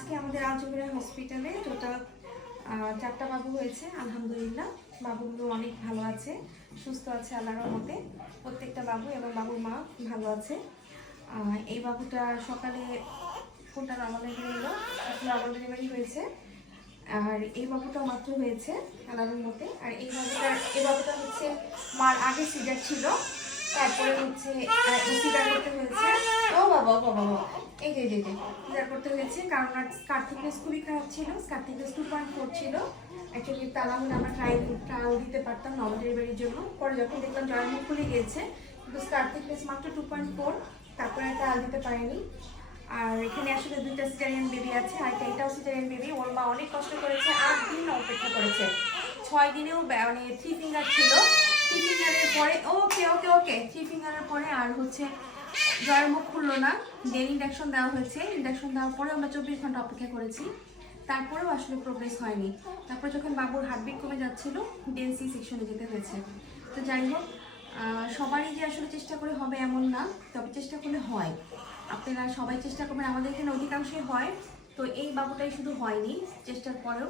আজকে আমাদের আলজুবিরা হসপিটালে টোটাল 4টা বাবু হয়েছে। আলহামদুলিল্লাহ বাবুগুলো অনেক ভালো আছে, সুস্থ আছে আল্লাহর রহমতে। প্রত্যেকটা বাবু এবং বাবুর মা ভালো আছে। এই বাবুটা সকালে কোনটা নর্মাল ডেলিভারি হলো, নর্মাল ডেলিভারি হয়েছে। আর এই বাবুটা মাত্র হয়েছে আল্লাহর মতে। আর এই বাবুটা হচ্ছে মার আগে সিজার ছিল, তারপরে হচ্ছে সিজার করতে হয়েছে। ও বাবা ও বাবা, এই যে সিজার করতে হয়েছে কারণ স্কার থিকনেস খুবই খারাপ ছিল। স্কার থিকনেস 2.4 ছিল। অ্যাকচুয়ালি তারা হলে আমরা ট্রায়াল দিতে পারতাম নর্মাল ডেলিভারির জন্য। পরে যখন দেখলাম জয়ের মুখ খুলে গিয়েছে, কিন্তু স্কার থিকনেস মাত্র 2.4, তারপরে ট্রায়াল দিতে পারিনি। আর এখানে আসলে 2টা সিজারিয়ান বেবি আছে, আর এটাও সিজারিয়ান বেবি। ওর মা অনেক কষ্ট করেছে, 8 দিন অপেক্ষা করেছে। 6 দিনেও মানে 3 ফিঙ্গার ছিল। 3 ফিঙ্গারের পরে ওকে ওকে ওকে 3 ফিঙ্গারের পরে আর হচ্ছে জয়ের মুখ খুললো না। দেন ইন্ডাকশন দেওয়া হয়েছে। ইন্ডাকশন দেওয়ার পরে আমরা 24 ঘন্টা অপেক্ষা করেছি, তারপরেও আসলে প্রোগ্রেস হয়নি। তারপর যখন বাবুর হার্টবিট কমে যাচ্ছিল, দেন সি সেকশনে যেতে হয়েছে। তো যাই হোক, সবারই যে আসলে চেষ্টা করে হবে এমন না, তবে চেষ্টা করলে হয়। আপনারা সবাই চেষ্টা করবেন, আমাদের এখানে অধিকাংশই হয়। তো এই বাবুটাই শুধু হয়নি, চেষ্টার পরেও,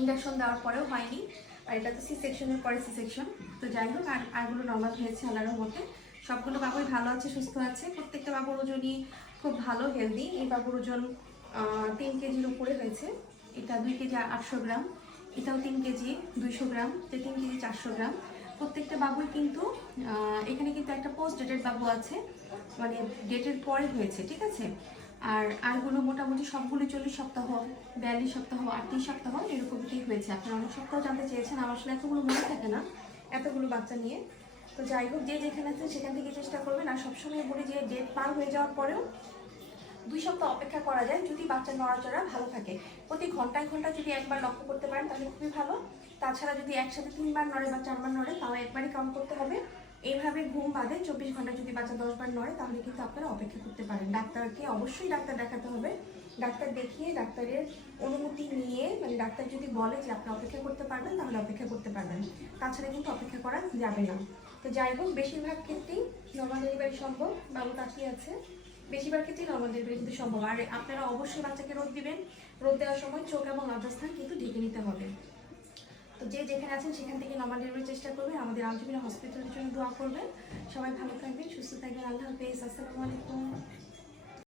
ইন্ডাকশন দেওয়ার পরেও হয়নি। আর এটা তো সি সেকশনের পরে সি সেকশন। তো যাই হোক, আরগুলো নর্মাল হয়েছে আল্লাহর মতে। সবগুলো বাবুই ভালো আছে, সুস্থ আছে। প্রত্যেকটা বাবুর ওজনই খুব ভালো, হেলদি। এই বাবুর ওজন 3 কেজির উপরে হয়েছে। এটা 2 কেজি 800 গ্রাম, এটাও 3 কেজি 200 গ্রাম, এটা 3 কেজি 400 গ্রাম। প্রত্যেকটা বাবুই কিন্তু এখানে কিন্তু একটা পোস্ট ডেটেড বাবু আছে, মানে ডেটের পরে হয়েছে, ঠিক আছে। আরগুলো মোটামুটি সবগুলো 40 সপ্তাহ, 42 সপ্তাহ, 38 সপ্তাহ এরকমই হয়েছে। আপনারা অনেক সপ্তাহ জানতে চেয়েছেন, আমার আসলে এতগুলো মনে থাকে না এতগুলো বাচ্চা নিয়ে। তো যাই হোক, যে যেখানে আছেন সেখান থেকে চেষ্টা করবেন। আর সবসময় বলি যে ডেট পার হয়ে যাওয়ার পরেও 2 সপ্তাহ অপেক্ষা করা যায় যদি বাচ্চার নড়াচড়া ভালো থাকে। প্রতি ঘন্টায় যদি একবার লক্ষ্য করতে পারেন তাহলে খুবই ভালো। তাছাড়া যদি একসাথে 3 বার নড়ে বা 4 বার নড়ে, তাও একবারই কাউন্ট করতে হবে। এইভাবে ঘুম বাদে 24 ঘন্টা যদি বাচ্চা 10 বার নড়ে, তাহলে কিন্তু আপনারা অপেক্ষা করতে পারেন। ডাক্তারকে অবশ্যই ডাক্তার দেখাতে হবে। ডাক্তার দেখিয়ে ডাক্তারের অনুমতি নিয়ে, মানে ডাক্তার যদি বলে যে আপনি অপেক্ষা করতে পারবেন, তাহলে অপেক্ষা করতে পারবেন। তাছাড়া কিন্তু অপেক্ষা করা যাবে না। তো যাই হোক, বেশিরভাগ ক্ষেত্রেই নর্মাল ডেলিভারি সম্ভব। বাবু তাকিয়ে আছে, বেশিরভাগ ক্ষেত্রেই নর্মাল ডেলিভারি কিন্তু সম্ভব। আর আপনারা অবশ্যই বাচ্চাকে রোদ দিবেন। রোদ দেওয়ার সময় চোখ এবং লজ্জাস্থান কিন্তু ঢেকে নিতে হবে। তো যে যেখানে আছেন সেখান থেকে নর্মাল ডেলিভারির চেষ্টা করবেন। আমাদের আলজুবিরা হসপিটালের জন্য দোয়া করবেন। সবাই ভালো থাকবেন, সুস্থ থাকবেন। আল্লাহ হাফেজ, আসসালামু আলাইকুম।